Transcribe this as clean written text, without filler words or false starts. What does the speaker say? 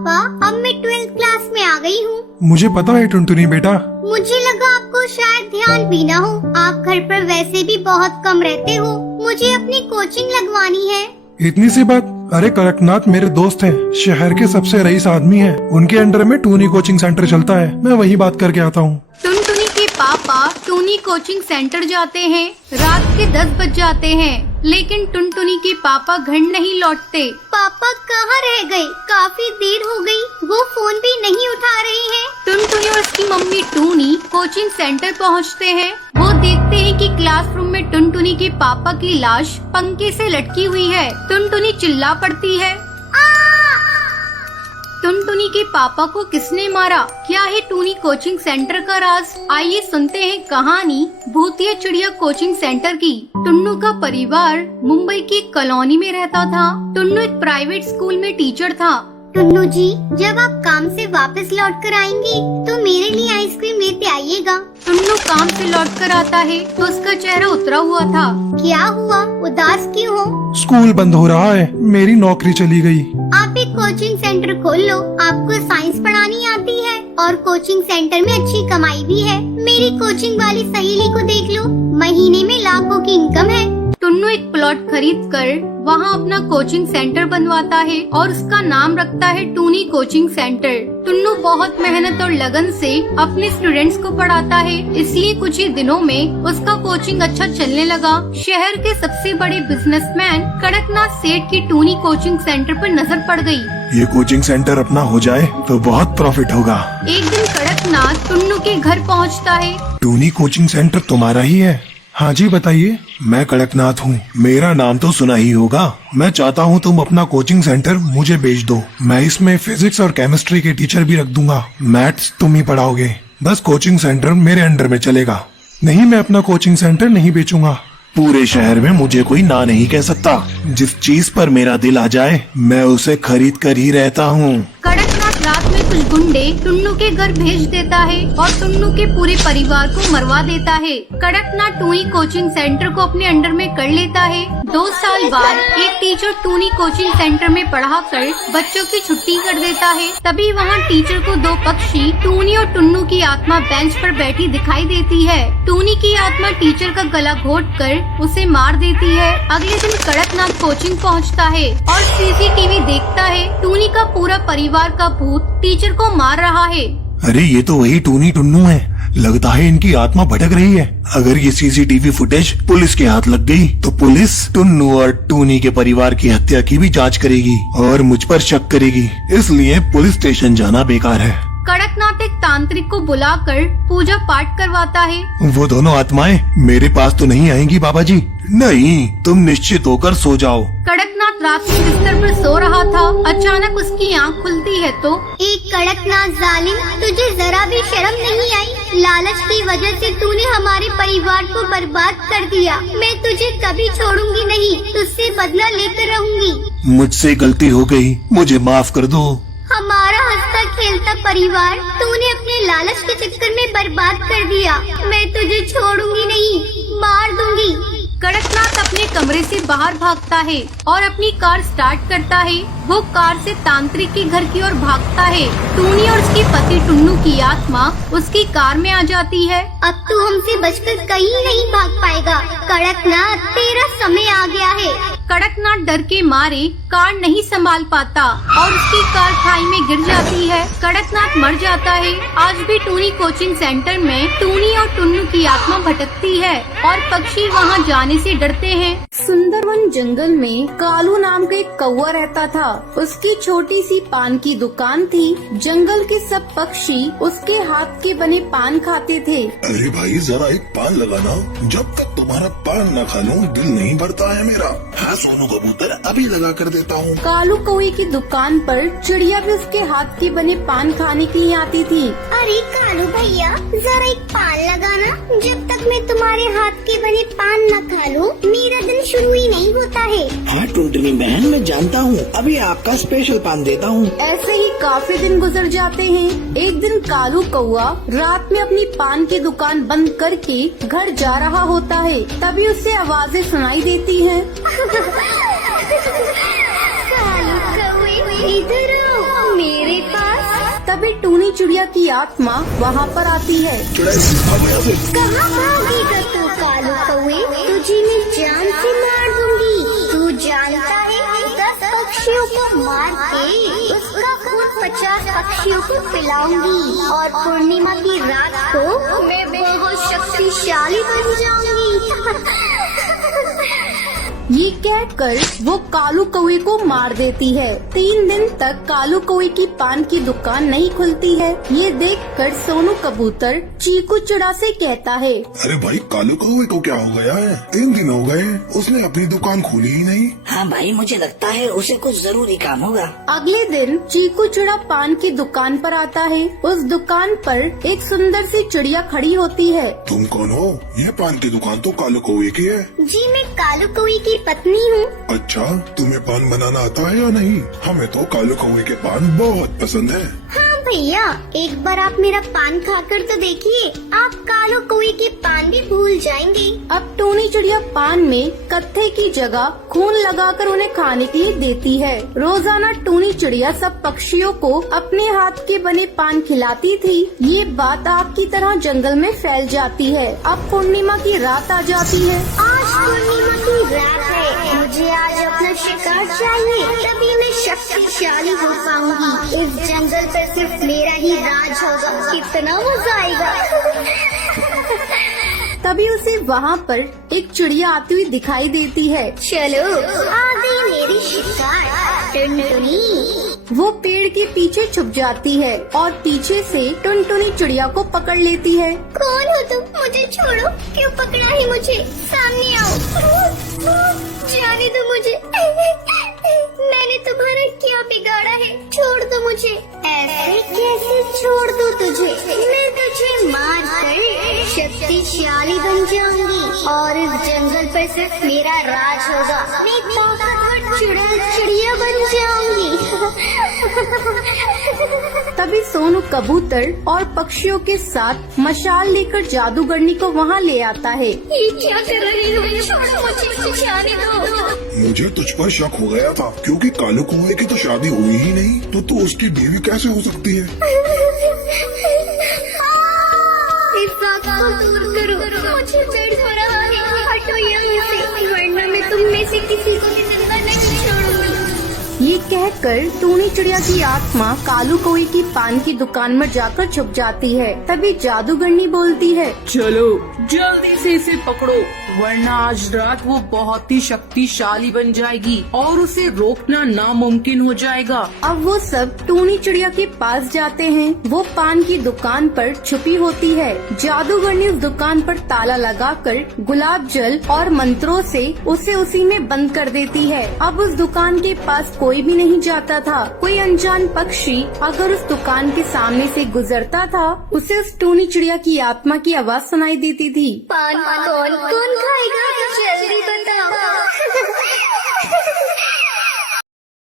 पापा अब मैं 12th क्लास में आ गई हूँ। मुझे पता है टुनटुनी बेटा। मुझे लगा आपको शायद ध्यान भी न हो, आप घर पर वैसे भी बहुत कम रहते हो। मुझे अपनी कोचिंग लगवानी है। इतनी सी बात? अरे कड़कनाथ मेरे दोस्त हैं, शहर के सबसे रईस आदमी हैं। उनके अंडर में टूनी कोचिंग सेंटर चलता है, मैं वही बात करके आता हूँ। टुनटुनी के पापा टूनी कोचिंग सेंटर जाते हैं। रात के 10 बज जाते हैं, लेकिन टुनटुनी के पापा घर नहीं लौटते। पापा कहाँ रह गए? काफी देर हो गई, वो फोन भी नहीं उठा रहे हैं। टुनटुनी और उसकी मम्मी टूनी कोचिंग सेंटर पहुंचते हैं। वो देखते हैं कि क्लासरूम में टुनटुनी के पापा की लाश पंखे से लटकी हुई है। टुनटुनी चिल्ला पड़ती है, टुनटुनी के पापा को किसने मारा? क्या है टूनी कोचिंग सेंटर का राज? आइए सुनते हैं कहानी भूतिया चिड़िया कोचिंग सेंटर की। टुन्नू का परिवार मुंबई की एक कॉलोनी में रहता था। टुन्नू एक प्राइवेट स्कूल में टीचर था। टुन्नू जी, जब आप काम से वापस लौट कर आएंगे तो मेरे लिए आइसक्रीम लेते आइएगा। टुन्नू काम से लौट कर आता है तो उसका चेहरा उतरा हुआ था। क्या हुआ, उदास क्यों हो? स्कूल बंद हो रहा है, मेरी नौकरी चली गई। आप एक कोचिंग सेंटर खोल लो, आपको साइंस पढ़ानी आती है और कोचिंग सेंटर में अच्छी कमाई भी है। मेरी कोचिंग वाली सहेली को देख लो, महीने में लाखों की इनकम है। टुन्नू एक प्लॉट खरीद कर वहाँ अपना कोचिंग सेंटर बनवाता है और उसका नाम रखता है टूनी कोचिंग सेंटर। टुन्नू बहुत मेहनत और लगन से अपने स्टूडेंट्स को पढ़ाता है, इसलिए कुछ ही दिनों में उसका कोचिंग अच्छा चलने लगा। शहर के सबसे बड़े बिजनेसमैन कड़कनाथ सेठ की टूनी कोचिंग सेंटर पर नजर पड़ गई। ये कोचिंग सेंटर अपना हो जाए तो बहुत प्रॉफिट होगा। एक दिन कड़कनाथ टुन्नू के घर पहुँचता है। टूनी कोचिंग सेंटर तुम्हारा ही है? हाँ जी बताइए। मैं कड़कनाथ हूँ, मेरा नाम तो सुना ही होगा। मैं चाहता हूँ तुम अपना कोचिंग सेंटर मुझे बेच दो। मैं इसमें फिजिक्स और केमिस्ट्री के टीचर भी रख दूंगा, मैथ्स तुम ही पढ़ाओगे। बस कोचिंग सेंटर मेरे अंडर में चलेगा। नहीं, मैं अपना कोचिंग सेंटर नहीं बेचूंगा। पूरे शहर में मुझे कोई ना नहीं कह सकता। जिस चीज पर मेरा दिल आ जाए मैं उसे खरीद कर ही रहता हूँ। कड़कनाथ रात में कुछ गुंडे टुन्नू के घर भेज देता है और टुन्नू के पूरे परिवार को मरवा देता है। कड़कनाथ टूनी कोचिंग सेंटर को अपने अंडर में कर लेता है। 2 साल बाद एक टीचर टूनी कोचिंग सेंटर में पढ़ा कर बच्चों की छुट्टी कर देता है। तभी वहाँ टीचर को 2 पक्षी टूनी और टुन्नू की आत्मा बेंच पर बैठी दिखाई देती है। टूनी की आत्मा टीचर का गला घोट कर उसे मार देती है। अगले दिन कड़कनाथ कोचिंग पहुँचता है और CCTV देखता है टूनी का पूरा परिवार का भूत टीचर को मार रहा है। अरे ये तो वही टूनी टुन्नू है, लगता है इनकी आत्मा भटक रही है। अगर ये CCTV फुटेज पुलिस के हाथ लग गई तो पुलिस टुन्नू और टूनी के परिवार की हत्या की भी जांच करेगी और मुझ पर शक करेगी, इसलिए पुलिस स्टेशन जाना बेकार है। कड़कनाथ एक तांत्रिक को बुलाकर पूजा पाठ करवाता है। वो दोनों आत्माएं मेरे पास तो नहीं आएंगी बाबा जी? नहीं, तुम निश्चित होकर सो जाओ। कड़कनाथ रात में बिस्तर पर सो रहा था, अचानक उसकी आंख खुलती है तो एक कड़कनाथ जालिम, तुझे जरा भी शर्म नहीं आई? लालच की वजह से तूने हमारे परिवार को बर्बाद कर दिया। मैं तुझे कभी छोड़ूंगी नहीं, तुझसे बदला लेकर रहूंगी। मुझसे गलती हो गई, मुझे माफ कर दो। हमारा हंसता खेलता परिवार तूने अपने लालच के चक्कर में बर्बाद कर दिया। मैं तुझे छोड़ूंगी नहीं, मार दूंगी। कड़कनाथ अपने कमरे से बाहर भागता है और अपनी कार स्टार्ट करता है। वो कार से तांत्रिक के घर की ओर भागता है। टूनी और उसके पति टुन्नू की आत्मा उसकी कार में आ जाती है। अब तू हमसे बचकर कहीं नहीं भाग पाएगा। कड़कनाथ, तेरा समय आ गया है। कड़कनाथ डर के मारे कार नहीं संभाल पाता और उसकी कार खाई में गिर जाती है। कड़कनाथ मर जाता है। आज भी टूनी कोचिंग सेंटर में टूनी और टुन्नू की आत्मा भटकती है और पक्षी वहाँ जाने से डरते हैं। सुंदरवन जंगल में कालू नाम का एक कौवा रहता था। उसकी छोटी सी पान की दुकान थी। जंगल के सब पक्षी उसके हाथ के बने पान खाते थे। अरे भाई, जरा एक पान लगाना, जब तक तुम्हारा पान न खा लूं दिल नहीं भरता है मेरा। हाँ सोनू कबूतर, अभी लगा कर देता हूँ। कालू कौवे की दुकान पर चिड़िया भी उसके हाथ के बने पान खाने के लिए आती थी। अरे कालू भैया, जरा एक पान लगाना, जब तक मैं तुम्हारे हाथ के बने पान न खा लूं मेरा दिन शुरू ही नहीं होता है। हाँ टुनटुनी बहन, मैं जानता हूँ, अभी आपका स्पेशल पान देता हूँ। ऐसे ही काफी दिन गुजर जाते हैं। एक दिन कालू कौवा रात में अपनी पान की दुकान बंद करके घर जा रहा होता है। तभी उसे आवाजें सुनाई देती हैं। कालू कौवे, इधर आओ, मेरे तभी टूनी चिड़िया की आत्मा वहाँ पर आती है। कहाँ भागेगा तू कालू कौवे, तुझे मैं जान से मार दूंगी। तू जानता है 10 पक्षियों को मार के उसका खून 50 पक्षियों को पिलाऊंगी और पूर्णिमा की रात को मैं बहुत शक्तिशाली बन जाऊंगी। ये कहकर वो कालू कौवे को मार देती है। 3 दिन तक कालू कौवे की पान की दुकान नहीं खुलती है। ये देखकर सोनू कबूतर चीकू चिड़ा से कहता है, अरे भाई कालू कौवे को क्या हो गया है? 3 दिन हो गए उसने अपनी दुकान खोली ही नहीं। हाँ भाई, मुझे लगता है उसे कुछ जरूरी काम होगा। अगले दिन चीकू चिड़ा पान की दुकान पर आता है। उस दुकान पर एक सुंदर सी चिड़िया खड़ी होती है। तुम कौन हो? ये पान की दुकान तो कालू कौवे की है। जी मैं कालू कौवे की पत्नी हूँ। अच्छा, तुम्हें पान बनाना आता है या नहीं? हमें तो कालू कौवे के पान बहुत पसंद है। हाँ भैया, एक बार आप मेरा पान खाकर तो देखिए, आप कालू कौवे के पान भी भूल जाएंगे। अब टूनी चिड़िया पान में कत्थे की जगह खून लगाकर उन्हें खाने के लिए देती है। रोजाना टूनी चिड़िया सब पक्षियों को अपने हाथ के बने पान खिलाती थी। ये बात आग की तरह जंगल में फैल जाती है। अब पूर्णिमा की रात आ जाती है। आज पूर्णिमा की रात है, मुझे आज अपना शिकार चाहिए, तभी मैं शक्तिशाली हो पाऊंगी। इस जंगल पर सिर्फ मेरा ही राज होगा, कितना मजा आएगा। तभी उसे वहाँ पर एक चिड़िया आती हुई दिखाई देती है। चलो आ गई मेरी शिकार टुनटुनी। वो पेड़ के पीछे छुप जाती है और पीछे से टुनटुनी चिड़िया को पकड़ लेती है। कौन हो तुम? मुझे छोड़ो, क्यों पकड़ा है मुझे? सामने आओ, जाने दो मुझे। मैंने तुम्हारा क्या बिगाड़ा है? छोड़ दो मुझे। ऐसे कैसे छोड़ दो तुझे? मैं तुझे मार कर शक्तिशाली बन जाऊंगी और इस जंगल पर सिर्फ मेरा राज होगा। मैं ताकतवर चिड़िया बन जाऊंगी। तभी सोनू कबूतर और पक्षियों के साथ मशाल लेकर जादूगरनी को वहाँ ले आता है। ये क्या कर रही हो? छोड़ो मुझे, जाने दो। मुझे तुझ पर शक हो गया था, क्योंकि कालू कौवे की तो शादी हुई ही नहीं, तो तू उसकी बीवी कैसे हो सकती है? इस बात को दूर करो, मुझे पेड़ हो रहा है। हटो यहाँ से, वरना मैं तुम में से किसी को भी जिंदा नहीं छोड़ूंगी। ये कहकर टूनी चिड़िया की आत्मा कालू कौवे की पान की दुकान में जाकर छुप जाती है। तभी जादूगरनी बोलती है, चलो जल्दी से इसे पकड़ो, वरना आज रात वो बहुत ही शक्तिशाली बन जाएगी और उसे रोकना नामुमकिन हो जाएगा। अब वो सब टूनी चिड़िया के पास जाते हैं। वो पान की दुकान पर छुपी होती है। जादूगरनी उस दुकान पर ताला लगाकर गुलाब जल और मंत्रों से उसे उसी में बंद कर देती है। अब उस दुकान के पास कोई भी नहीं जाता था। कोई अनजान पक्षी अगर उस दुकान के सामने से गुजरता था, उसे उस टूनी चिड़िया की आत्मा की आवाज सुनाई देती थी। पान कौन कौन खाएगा?